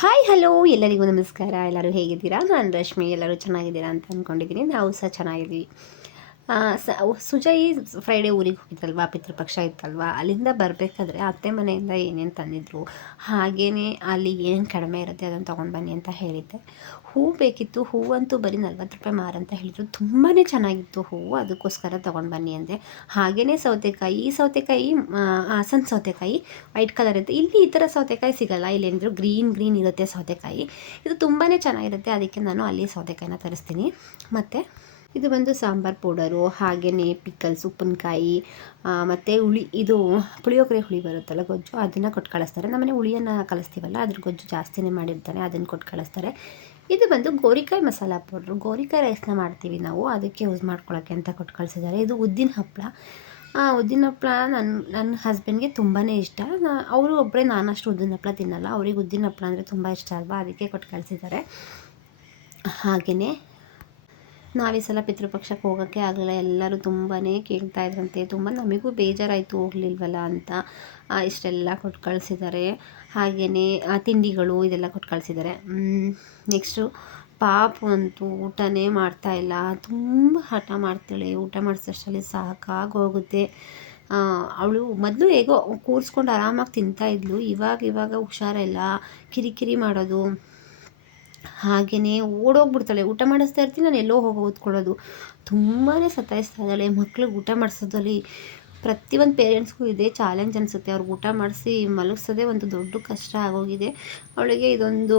Hi hello ಎಲ್ಲರಿಗೂ ನಮಸ್ಕಾರ. ಎಲ್ಲರೂ ಹೇಗಿದ್ದೀರಾ? ನಾನು ರಶ್ಮಿ. ಎಲ್ಲರೂ ಚೆನ್ನಾಗಿದ್ದೀರಾ ಅಂತ ಅಂದ್ಕೊಂಡಿದ್ದೀನಿ ನಾವು ಸಹ ಚೆನ್ನಾಗಿದ್ದೀವಿ. ಸುಜಯ್ ಫ್ರೈಡೇ ಊರಿಗೆ ಹೋಗಿದ್ದಲ್ವಾ ಪಿತೃಪಕ್ಷ ಇತ್ತಲ್ವ? ಅಲ್ಲಿಂದ ಬರಬೇಕಾದ್ರೆ ಅತ್ತೆ ಮನೆಯಿಂದ ಏನೇನು ತಂದಿದ್ರು ಹಾಗೆಯೇ ಅಲ್ಲಿ ಏನು ಕಡಿಮೆ ಇರುತ್ತೆ ಅದನ್ನು ತೊಗೊಂಡು ಬನ್ನಿ ಅಂತ ಹೇಳಿದ್ದೆ. ಹೂ ಬೇಕಿತ್ತು, ಹೂವಂತೂ ಬರೀ ನಲ್ವತ್ತು ರೂಪಾಯಿ ಮಾರು ಅಂತ ಹೇಳಿದ್ರು. ತುಂಬಾ ಚೆನ್ನಾಗಿತ್ತು ಹೂವು ಅದಕ್ಕೋಸ್ಕರ ತೊಗೊಂಡು ಬನ್ನಿ ಅಂದೆ. ಹಾಗೆಯೇ ಸೌತೆಕಾಯಿ, ಈ ಸೌತೆಕಾಯಿ ಹಾಸನ ಸೌತೆಕಾಯಿ, ವೈಟ್ ಕಲರ್ ಇರುತ್ತೆ. ಇಲ್ಲಿ ಈ ಥರ ಸೌತೆಕಾಯಿ ಸಿಗಲ್ಲ, ಇಲ್ಲೇನಿದ್ರು ಗ್ರೀನ್ ಗ್ರೀನ್ ಇರುತ್ತೆ ಸೌತೆಕಾಯಿ. ಇದು ತುಂಬಾ ಚೆನ್ನಾಗಿರುತ್ತೆ, ಅದಕ್ಕೆ ನಾನು ಅಲ್ಲಿ ಸೌತೆಕಾಯಿನ ತರಿಸ್ತೀನಿ. ಮತ್ತು ಇದು ಬಂದು ಸಾಂಬಾರ್ ಪೌಡರು ಹಾಗೆಯೇ ಪಿಕಲ್ಸ್ ಉಪ್ಪಿನಕಾಯಿ ಮತ್ತು ಹುಳಿ, ಇದು ಪುಳಿಯೋಗರೆ ಹುಳಿ ಬರುತ್ತಲ್ಲ ಗೊಜ್ಜು, ಅದನ್ನು ಕೊಟ್ಟು ಕಳಿಸ್ತಾರೆ. ನಮ್ಮನೆ ಹುಳಿಯನ್ನು ಕಲಿಸ್ತೀವಲ್ಲ ಅದ್ರ ಗೊಜ್ಜು ಜಾಸ್ತಿನೇ ಮಾಡಿರ್ತಾರೆ, ಅದನ್ನು ಕೊಟ್ಟು ಕಳಿಸ್ತಾರೆ. ಇದು ಬಂದು ಗೋರಿಕಾಯಿ ಮಸಾಲ ಪೌಡ್ರು. ಗೋರಿಕಾಯಿ ರೈಸ್ನ ಮಾಡ್ತೀವಿ ನಾವು, ಅದಕ್ಕೆ ಯೂಸ್ ಮಾಡ್ಕೊಳ್ಳೋಕ್ಕೆ ಅಂತ ಕೊಟ್ಟು ಕಳಿಸಿದ್ದಾರೆ. ಇದು ಉದ್ದಿನ ಹಪ್ಪಳ ಉದ್ದಿನ ಹಪ್ಪಳ ನನ್ನ ನನ್ನ ಹಸ್ಬೆಂಡ್ಗೆ ತುಂಬಾ ಇಷ್ಟ. ಅವರು ಒಬ್ಬರೇ ನಾನಷ್ಟು ಉದ್ದಿನ ಹಪ್ಪಳ ತಿನ್ನಲ್ಲ. ಅವ್ರಿಗೆ ಉದ್ದಿನ ಹಪ್ಪಳ ಅಂದರೆ ತುಂಬ ಇಷ್ಟ ಅಲ್ವಾ? ಅದಕ್ಕೆ ಕೊಟ್ಟು ಕಳಿಸಿದ್ದಾರೆ. ಹಾಗೆಯೇ ನಾವು ಸಲ ಪಿತೃಪಕ್ಷಕ್ಕೆ ಹೋಗೋಕ್ಕೆ ಆಗಲ್ಲ. ಎಲ್ಲರೂ ತುಂಬಾ ಕೇಳ್ತಾ ಇದ್ರಂತೆ. ತುಂಬ ನಮಗೂ ಬೇಜಾರಾಯಿತು ಹೋಗಲಿಲ್ವಲ್ಲ ಅಂತ. ಇಷ್ಟೆಲ್ಲ ಕೊಟ್ಟು ಕಳಿಸಿದ್ದಾರೆ ಹಾಗೆಯೇ ತಿಂಡಿಗಳು ಇದೆಲ್ಲ ಕೊಟ್ಟು ಕಳಿಸಿದ್ದಾರೆ ನೆಕ್ಸ್ಟು ಪಾಪು ಅಂತೂ ಊಟನೇ ಮಾಡ್ತಾ ಇಲ್ಲ. ತುಂಬ ಹಠ ಮಾಡ್ತಾಳೆ. ಊಟ ಮಾಡಿಸೋಷ್ಟರಲ್ಲಿ ಸಾಕಾಗೋಗುತ್ತೆ. ಅವಳು ಮೊದಲು ಹೇಗೋ ಕೂರಿಸ್ಕೊಂಡು ಆರಾಮಾಗಿ ತಿಂತಾಯಿದ್ಲು ಇವಾಗ ಇವಾಗ ಹುಷಾರಿಲ್ಲ. ಕಿರಿಕಿರಿ ಮಾಡೋದು. ಹಾಗೆಯೇ ಓಡೋಗ್ಬಿಡ್ತಾಳೆ. ಊಟ ಮಾಡಿಸ್ತಾ ಇರ್ತೀನಿ, ನಾನು ಎಲ್ಲೋ ಹೋಗಿ ಓದ್ಕೊಳ್ಳೋದು. ತುಂಬಾ ಸತಾಯಿಸ್ತಾ ಇದ್ದಾಳೆ. ಮಕ್ಳಿಗೆ ಊಟ ಮಾಡಿಸೋದ್ರಲ್ಲಿ ಪ್ರತಿಯೊಂದು ಪೇರೆಂಟ್ಸ್ಗೂ ಇದೇ ಚಾಲೆಂಜ್ ಅನಿಸುತ್ತೆ. ಅವ್ರಿಗೆ ಊಟ ಮಾಡಿಸಿ ಮಲಗಿಸೋದೇ ಒಂದು ದೊಡ್ಡ ಕಷ್ಟ ಆಗೋಗಿದೆ. ಅವಳಿಗೆ ಇದೊಂದು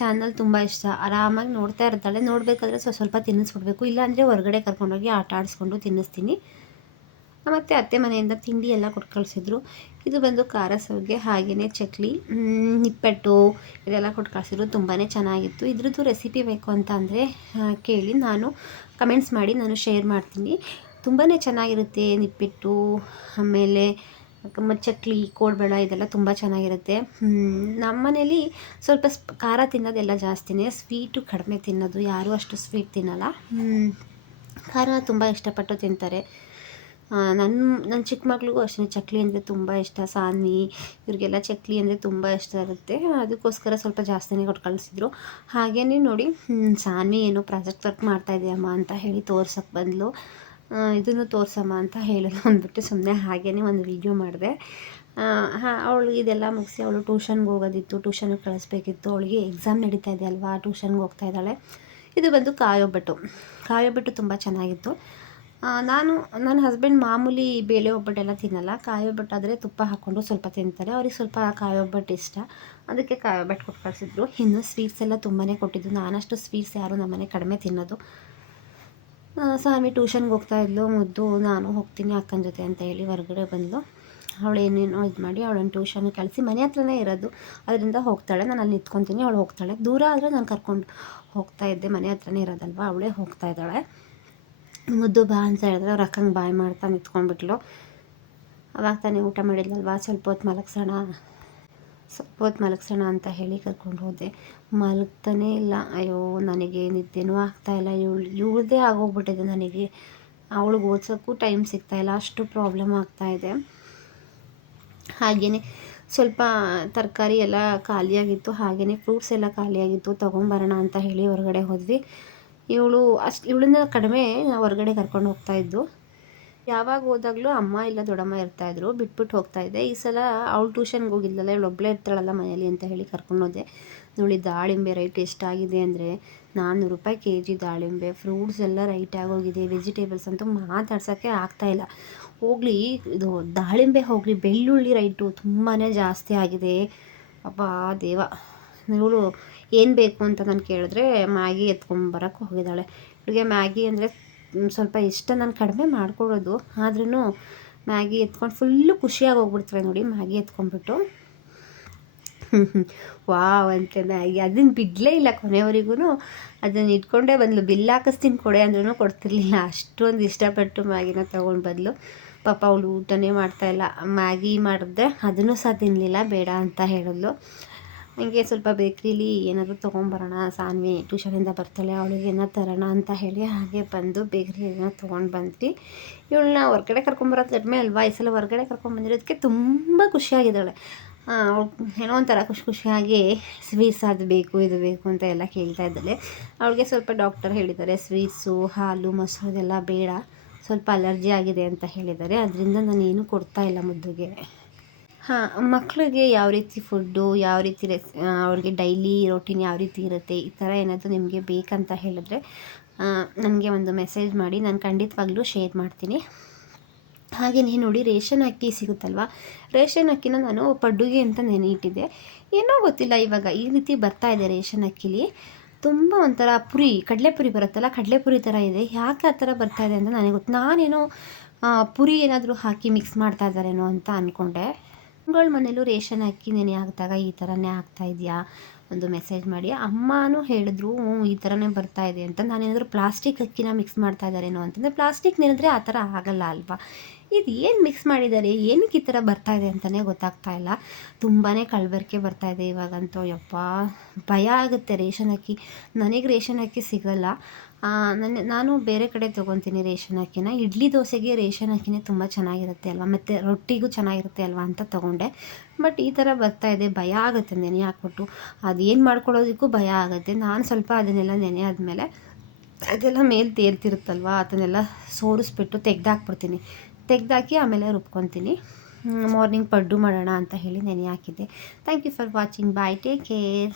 ಚಾನಲ್ ತುಂಬ ಇಷ್ಟ. ಆರಾಮಾಗಿ ನೋಡ್ತಾ ಇರ್ತಾಳೆ. ನೋಡಬೇಕಾದ್ರೆ ಸ್ವಲ್ಪ ಸ್ವಲ್ಪ ತಿನ್ನಿಸ್ಬಿಡ್ಬೇಕು ಇಲ್ಲಾಂದರೆ ಹೊರಗಡೆ ಕರ್ಕೊಂಡೋಗಿ ಆಟ ಆಡಿಸ್ಕೊಂಡು ತಿನ್ನಿಸ್ತೀನಿ. ಮತ್ತು ಅತ್ತೆ ಮನೆಯಿಂದ ತಿಂಡಿ ಎಲ್ಲ ಕೊಟ್ಟು ಕಳಿಸಿದ್ರು. ಇದು ಬಂದು ಖಾರ ಸೌಗೆ ಹಾಗೆಯೇ ಚಕ್ಲಿ ನಿಪ್ಪಟ್ಟು ಇದೆಲ್ಲ ಕೊಟ್ಟು ಕಳಿಸಿದ್ರು. ತುಂಬಾ ಚೆನ್ನಾಗಿತ್ತು. ಇದ್ರದ್ದು ರೆಸಿಪಿ ಬೇಕು ಅಂತ ಅಂದರೆ ಕೇಳಿ ನಾನು ಕಮೆಂಟ್ಸ್ ಮಾಡಿ ನಾನು ಶೇರ್ ಮಾಡ್ತೀನಿ. ತುಂಬಾ ಚೆನ್ನಾಗಿರುತ್ತೆ ನಿಪ್ಪಿಟ್ಟು, ಆಮೇಲೆ ಚಕ್ಲಿ ಕೋಡ್ಬೇಡ ಇದೆಲ್ಲ ತುಂಬ ಚೆನ್ನಾಗಿರುತ್ತೆ. ನಮ್ಮನೇಲಿ ನಮ್ಮ ಮನೇಲಿ ಸ್ವಲ್ಪ ಖಾರ ತಿನ್ನೋದೆಲ್ಲ ಜಾಸ್ತಿನೇ, ಸ್ವೀಟು ಕಡಿಮೆ ತಿನ್ನೋದು, ಯಾರೂ ಅಷ್ಟು ಸ್ವೀಟ್ ತಿನ್ನಲ್ಲ. ಖಾರ ತುಂಬ ಇಷ್ಟಪಟ್ಟು ತಿಂತಾರೆ. ನನ್ನ ನನ್ನ ಚಿಕ್ಕ ಮಕ್ಳಿಗೂ ಅಷ್ಟೇ. ಚಕ್ಲಿ ಅಂದರೆ ತುಂಬ ಇಷ್ಟ. ಸಾನ್ವಿ, ಇವ್ರಿಗೆಲ್ಲ ಚಕ್ಲಿ ಅಂದರೆ ತುಂಬ ಇಷ್ಟ ಇರುತ್ತೆ. ಅದಕ್ಕೋಸ್ಕರ ಸ್ವಲ್ಪ ಜಾಸ್ತಿನೇ ಕೊಟ್ಟು ಕಳಿಸಿದ್ರು. ಹಾಗೇ ನೋಡಿ ಸಾನ್ವಿ ಏನು ಪ್ರಾಜೆಕ್ಟ್ ವರ್ಕ್ ಮಾಡ್ತಾ ಇದೆಯಮ್ಮ ಅಂತ ಹೇಳಿ ತೋರ್ಸಕ್ಕೆ ಬಂದಳು ಇದನ್ನು ತೋರ್ಸಮ್ಮ ಅಂತ ಹೇಳಿದ್ರು ಅಂದ್ಬಿಟ್ಟು ಸುಮ್ಮನೆ ಹಾಗೇ ಒಂದು ವಿಡಿಯೋ ಮಾಡಿದೆ. ಹಾಂ, ಅವಳು ಇದೆಲ್ಲ ಮುಗಿಸಿ ಅವಳು ಟ್ಯೂಷನ್ಗೆ ಹೋಗೋದಿತ್ತು. ಟ್ಯೂಷನ್ಗೆ ಕಳಿಸ್ಬೇಕಿತ್ತು. ಅವಳಿಗೆ ಎಕ್ಸಾಮ್ ನಡೀತಾ ಇದೆ ಅಲ್ವಾ? ಟ್ಯೂಷನ್ಗೆ ಹೋಗ್ತಾ ಇದ್ದಾಳೆ. ಇದು ಬಂದು ಕಾಯೊಬ್ಬಟ್ಟು. ಕಾಯೊಬ್ಬಟ್ಟು ತುಂಬ ಚೆನ್ನಾಗಿತ್ತು. ನಾನು, ನನ್ನ ಹಸ್ಬೆಂಡ್ ಮಾಮೂಲಿ ಬೇಳೆ ಒಬ್ಬಟ್ಟೆಲ್ಲ ತಿನ್ನಲ್ಲ. ಕಾಯಿ ಒಬ್ಬಟ್ಟಾದರೆ ತುಪ್ಪ ಹಾಕ್ಕೊಂಡು ಸ್ವಲ್ಪ ತಿಂತಾರೆ. ಅವ್ರಿಗೆ ಸ್ವಲ್ಪ ಕಾಯಿ ಒಬ್ಬಟ್ಟು ಇಷ್ಟ. ಅದಕ್ಕೆ ಕಾಯಿ ಒಬ್ಬಟ್ಟು ಕೊಟ್ಟು ಕಳಿಸಿದ್ರು. ಇನ್ನು ಸ್ವೀಟ್ಸ್ ಎಲ್ಲ ತುಂಬಾ ಕೊಟ್ಟಿದ್ದು. ನಾನಷ್ಟು ಸ್ವೀಟ್ಸ್ ಯಾರು ನಮ್ಮನೆ ಕಡಿಮೆ ತಿನ್ನೋದು. ಸಾನ್ವಿ ಟ್ಯೂಷನ್ಗೆ ಹೋಗ್ತಾ ಇದ್ಲು. ಮುದ್ದು ನಾನು ಹೋಗ್ತೀನಿ ಅಕ್ಕನ ಜೊತೆ ಅಂತ ಹೇಳಿ ಹೊರಗಡೆ ಬಂದು ಅವಳು ಏನೇನೋ ಇದು ಮಾಡಿ ಅವಳನ್ನು ಟ್ಯೂಷನ್ ಕಳಿಸಿ ಮನೆ ಹತ್ರನೇ ಇರೋದು. ಅದರಿಂದ ಹೋಗ್ತಾಳೆ. ನಾನು ಅಲ್ಲಿ ನಿಂತ್ಕೊತೀನಿ. ಅವಳು ಹೋಗ್ತಾಳೆ. ದೂರ ಆದರೆ ನಾನು ಕರ್ಕೊಂಡು ಹೋಗ್ತಾ ಇದ್ದೆ. ಮನೆ ಹತ್ರನೇ ಇರೋದಲ್ವ? ಅವಳೇ ಹೋಗ್ತಾ ಇದ್ದಾಳೆ. ಮುದ್ದು ಬಾ ಅಂತ ಹೇಳಿದ್ರೆ ಅವ್ರ ಅಕ್ಕಂಗೆ ಬಾಯ್ ಮಾಡ್ತಾ ನಿಂತ್ಕೊಂಡ್ಬಿಟ್ಲು ಅವಾಗ ತಾನೇ ಊಟ ಮಾಡಿದ್ಲಲ್ವ ಸ್ವಲ್ಪ ಹೊತ್ತು ಮಲಗ್ಸೋಣ, ಸ್ವಲ್ಪ ಹೊತ್ತು ಮಲಗ್ಸೋಣ ಅಂತ ಹೇಳಿ ಕರ್ಕೊಂಡು ಹೋದೆ. ಮಲಗ್ತಾನೇ ಇಲ್ಲ. ಅಯ್ಯೋ, ನನಗೆ ನಿದ್ದೆನೂ ಆಗ್ತಾಯಿಲ್ಲ ಇವಳು, ಇವಳದೇ ಆಗೋಗ್ಬಿಟ್ಟಿದೆ ನನಗೆ. ಅವಳಿಗೆ ಓದ್ಸೋಕ್ಕೂ ಟೈಮ್ ಸಿಗ್ತಾಯಿಲ್ಲ ಅಷ್ಟು ಪ್ರಾಬ್ಲಮ್ ಆಗ್ತಾಯಿದೆ ಹಾಗೆಯೇ ಸ್ವಲ್ಪ ತರಕಾರಿ ಎಲ್ಲ ಖಾಲಿಯಾಗಿತ್ತು. ಹಾಗೆಯೇ ಫ್ರೂಟ್ಸ್ ಎಲ್ಲ ಖಾಲಿಯಾಗಿತ್ತು. ತೊಗೊಂಬರೋಣ ಅಂತ ಹೇಳಿ ಹೊರಗಡೆ ಹೋದ್ವಿ. ಇವಳು ಅಷ್ಟು, ಇವಳಿಂದ ಕಡಿಮೆ ನಾವು ಹೊರಗಡೆ ಕರ್ಕೊಂಡು ಹೋಗ್ತಾ ಇದ್ದು ಯಾವಾಗ ಹೋದಾಗಲೂ ಅಮ್ಮ ಇಲ್ಲ ದೊಡ್ಡಮ್ಮ ಇರ್ತಾಯಿದ್ರು ಬಿಟ್ಬಿಟ್ಟು ಹೋಗ್ತಾ ಇದ್ದೆ. ಈ ಸಲ ಅವಳು ಟ್ಯೂಷನ್ಗೆ ಹೋಗಿದ್ಲಲ್ಲ, ಇವಳು ಒಬ್ಬಳೇ ಇರ್ತಾಳಲ್ಲ ಮನೆಯಲ್ಲಿ ಅಂತ ಹೇಳಿ ಕರ್ಕೊಂಡು ಹೋದೆ. ನೋಡಿ, ದಾಳಿಂಬೆ ರೈಟ್ ಎಷ್ಟಾಗಿದೆ ಅಂದರೆ ನಾನ್ನೂರು ರೂಪಾಯಿ ಕೆ ಜಿ ದಾಳಿಂಬೆ ಫ್ರೂಟ್ಸ್ ಎಲ್ಲ ರೈಟ್ ಆಗೋಗಿದೆ ವೆಜಿಟೇಬಲ್ಸ್ ಅಂತೂ ಮಾತಾಡ್ಸೋಕ್ಕೆ ಆಗ್ತಾಯಿಲ್ಲ ಹೋಗಲಿ, ಇದು ದಾಳಿಂಬೆ ಹೋಗಲಿ, ಬೆಳ್ಳುಳ್ಳಿ ರೈಟು ತುಂಬಾ ಜಾಸ್ತಿ ಆಗಿದೆ. ಅಬ್ಬಾ, ದೇವ. ಇವಳು ಏನು ಬೇಕು ಅಂತ ನಾನು ಕೇಳಿದ್ರೆ ಮ್ಯಾಗಿ ಎತ್ಕೊಂಬರಕ್ಕೆ ಹೋಗಿದ್ದಾಳೆ. ಇವಳಿಗೆ ಮ್ಯಾಗಿ ಅಂದರೆ ಸ್ವಲ್ಪ ಇಷ್ಟ. ನಾನು ಕಡಿಮೆ ಮಾಡ್ಕೊಡೋದು ಆದ್ರೂ ಮ್ಯಾಗಿ ಎತ್ಕೊಂಡು ಫುಲ್ಲು ಖುಷಿಯಾಗಿ ಹೋಗ್ಬಿಡ್ತಾರೆ ನೋಡಿ, ಮ್ಯಾಗಿ ಎತ್ಕೊಂಡ್ಬಿಟ್ಟು. ವಾವ್ ಅಂತ ಮ್ಯಾಗಿ. ಅದನ್ನು ಬಿಡಲೇ ಇಲ್ಲ ಕೊನೆಯವರೆಗೂ ಅದನ್ನು ಇಟ್ಕೊಂಡೇ ಬಂದಳು ಬಿಲ್ ಹಾಕಿಸ್ತೀನಿ ಕೊಡೆ ಅಂದ್ರೂ ಕೊಡ್ತಿರ್ಲಿಲ್ಲ. ಅಷ್ಟೊಂದು ಇಷ್ಟಪಟ್ಟು ಮ್ಯಾಗಿನ ತೊಗೊಂಡು ಬದಲು. ಪಾಪ ಅವಳು ಊಟನೇ ಮಾಡ್ತಾಯಿಲ್ಲ ಮ್ಯಾಗಿ ಮಾಡಿದ್ರೆ ಅದನ್ನು ಸಹ ತಿನ್ನಲಿಲ್ಲ ಬೇಡ ಅಂತ ಹೇಳಿದ್ಲು. ಹಂಗೆ ಸ್ವಲ್ಪ ಬೇಕ್ರಿಲಿ ಏನಾದರೂ ತೊಗೊಂಬರೋಣ, ಸಾನ್ವಿ ಟ್ಯೂಷನಿಂದ ಬರ್ತಾಳೆ, ಅವಳಿಗೆ ಏನಾರು ತರೋಣ ಅಂತ ಹೇಳಿ ಹಾಗೆ ಬಂದು ಬೇಕ್ರಿ ಏನೋ ತೊಗೊಂಡು ಬಂದ್ವಿ. ಇವಳನ್ನ ಹೊರ್ಗಡೆ ಕರ್ಕೊಂಬರೋದು ಕಡಿಮೆ ಅಲ್ವಾ? ಈ ಸಲ ಹೊರ್ಗಡೆ ಕರ್ಕೊಂಬಂದಿರೋದಕ್ಕೆ ತುಂಬ ಖುಷಿಯಾಗಿದ್ದಾಳೆ. ಏನೋ ಒಂಥರ ಖುಷಿ ಖುಷಿಯಾಗಿ ಸ್ವೀಟ್ಸ್ ಅದು ಬೇಕು, ಇದು ಬೇಕು ಅಂತ ಎಲ್ಲ ಕೇಳ್ತಾ ಇದ್ದಾಳೆ. ಅವಳಿಗೆ ಸ್ವಲ್ಪ ಡಾಕ್ಟರ್ ಹೇಳಿದ್ದಾರೆ, ಸ್ವೀಟ್ಸು, ಹಾಲು, ಮೊಸರು ಇದೆಲ್ಲ ಬೇಡ, ಸ್ವಲ್ಪ ಅಲರ್ಜಿ ಆಗಿದೆ ಅಂತ ಹೇಳಿದ್ದಾರೆ. ಅದರಿಂದ ನಾನು ಏನೂ ಕೊಡ್ತಾ ಇಲ್ಲ ಮುದ್ದುಗೆ. ಹಾಂ ಮಕ್ಕಳಿಗೆ ಯಾವ ರೀತಿ ಫುಡ್ಡು, ಯಾವ ರೀತಿ ರೆಸ್ ಅವ್ರಿಗೆ ಡೈಲಿ ರೊಟೀನ್ ಯಾವ ರೀತಿ ಇರುತ್ತೆ, ಈ ಥರ ಏನಾದರೂ ನಿಮಗೆ ಬೇಕಂತ ಹೇಳಿದ್ರೆ ನನಗೆ ಒಂದು ಮೆಸೇಜ್ ಮಾಡಿ, ನಾನು ಖಂಡಿತವಾಗ್ಲೂ ಶೇರ್ ಮಾಡ್ತೀನಿ. ಹಾಗೆಯೇ ನೋಡಿ, ರೇಷನ್ ಅಕ್ಕಿ ಸಿಗುತ್ತಲ್ವ? ರೇಷನ್ ಅಕ್ಕಿನ ನಾನು ಪಡ್ಡುಗೆ ಅಂತ ನೆನೆಯಿಟ್ಟಿದ್ದೆ. ಏನೋ ಗೊತ್ತಿಲ್ಲ, ಇವಾಗ ಈ ರೀತಿ ಬರ್ತಾ ಇದೆ ರೇಷನ್ ಅಕ್ಕಿಲಿ. ತುಂಬ ಒಂಥರ ಪುರಿ ಕಡಲೆಪುರಿ ಬರುತ್ತಲ್ಲ ಕಡಲೆಪುರಿ ಥರ ಇದೆ. ಯಾಕೆ ಆ ಥರ ಬರ್ತಾ ಇದೆ ಅಂತ ನನಗೆ ಗೊತ್ತು ನಾನೇನೋ ಪುರಿ ಏನಾದರೂ ಹಾಕಿ ಮಿಕ್ಸ್ ಮಾಡ್ತಾ ಇದ್ದಾರೇನೋ ಅಂತ ಅಂದ್ಕೊಂಡೆ ಗಳ ಮನೇಲೂ ರೇಷನ್ ಅಕ್ಕಿ ನೆನೆ ಹಾಕಿದಾಗ ಈ ಥರನೇ ಆಗ್ತಾ ಇದೆಯಾ? ಒಂದು ಮೆಸೇಜ್ ಮಾಡಿ, ಅಮ್ಮನೂ ಹೇಳಿದ್ರು ಈ ಥರನೇ ಬರ್ತಾ ಇದೆ ಅಂತ ನಾನೇನಾದರೂ ಪ್ಲಾಸ್ಟಿಕ್ ಅಕ್ಕಿನ ಮಿಕ್ಸ್ ಮಾಡ್ತಾ ಇದ್ದಾರೇನೋ ಅಂತಂದರೆ, ಪ್ಲಾಸ್ಟಿಕ್ ನೆನೆದ್ರೆ ಆ ಥರ ಆಗಲ್ಲ ಅಲ್ವಾ? ಇದು ಏನು ಮಿಕ್ಸ್ ಮಾಡಿದ್ದಾರೆ? ಏನಕ್ಕೆ ಈ ಥರ ಬರ್ತಾ ಇದೆ ಅಂತಲೇ ಗೊತ್ತಾಗ್ತಾ ಇಲ್ಲ. ತುಂಬಾ ಕಳಬೆರಕೆ ಬರ್ತಾ ಇದೆ ಇವಾಗಂತೂ, ಯಪ್ಪ, ಭಯ ಆಗುತ್ತೆ ರೇಷನ್ ಅಕ್ಕಿ. ನನಗೆ ರೇಷನ್ ಅಕ್ಕಿ ಸಿಗಲ್ಲ. ನನ್ನ ನಾನು ಬೇರೆ ಕಡೆ ತೊಗೊತೀನಿ ರೇಷನ್ ಅಕ್ಕಿನ. ಇಡ್ಲಿ ದೋಸೆಗೆ ರೇಷನ್ ಅಕ್ಕಿನೇ ತುಂಬ ಚೆನ್ನಾಗಿರುತ್ತೆ ಅಲ್ವಾ? ಮತ್ತು ರೊಟ್ಟಿಗೂ ಚೆನ್ನಾಗಿರುತ್ತೆ ಅಲ್ವಾ ಅಂತ ತೊಗೊಂಡೆ. ಬಟ್ ಈ ಥರ ಬರ್ತಾ ಇದೆ. ಭಯ ಆಗುತ್ತೆ ನೆನೆ ಹಾಕ್ಬಿಟ್ಟು. ಅದೇನು ಮಾಡ್ಕೊಳ್ಳೋದಕ್ಕೂ ಭಯ ಆಗುತ್ತೆ. ನಾನು ಸ್ವಲ್ಪ ಅದನ್ನೆಲ್ಲ ನೆನೆ ಆದಮೇಲೆ ಅದೆಲ್ಲ ಮೇಲೆ ತೇರ್ತಿರುತ್ತಲ್ವ? ಅದನ್ನೆಲ್ಲ ಸೋರಿಸ್ಬಿಟ್ಟು ತೆಗ್ದಾಕ್ಬಿಡ್ತೀನಿ. ತೆಗ್ದಾಕಿ ಆಮೇಲೆ ರುಬ್ಕೊತೀನಿ. ಮಾರ್ನಿಂಗ್ ಪಡ್ಡು ಮಾಡೋಣ ಅಂತ ಹೇಳಿ ನೆನೆ ಹಾಕಿದ್ದೆ. Thank you for watching bye take care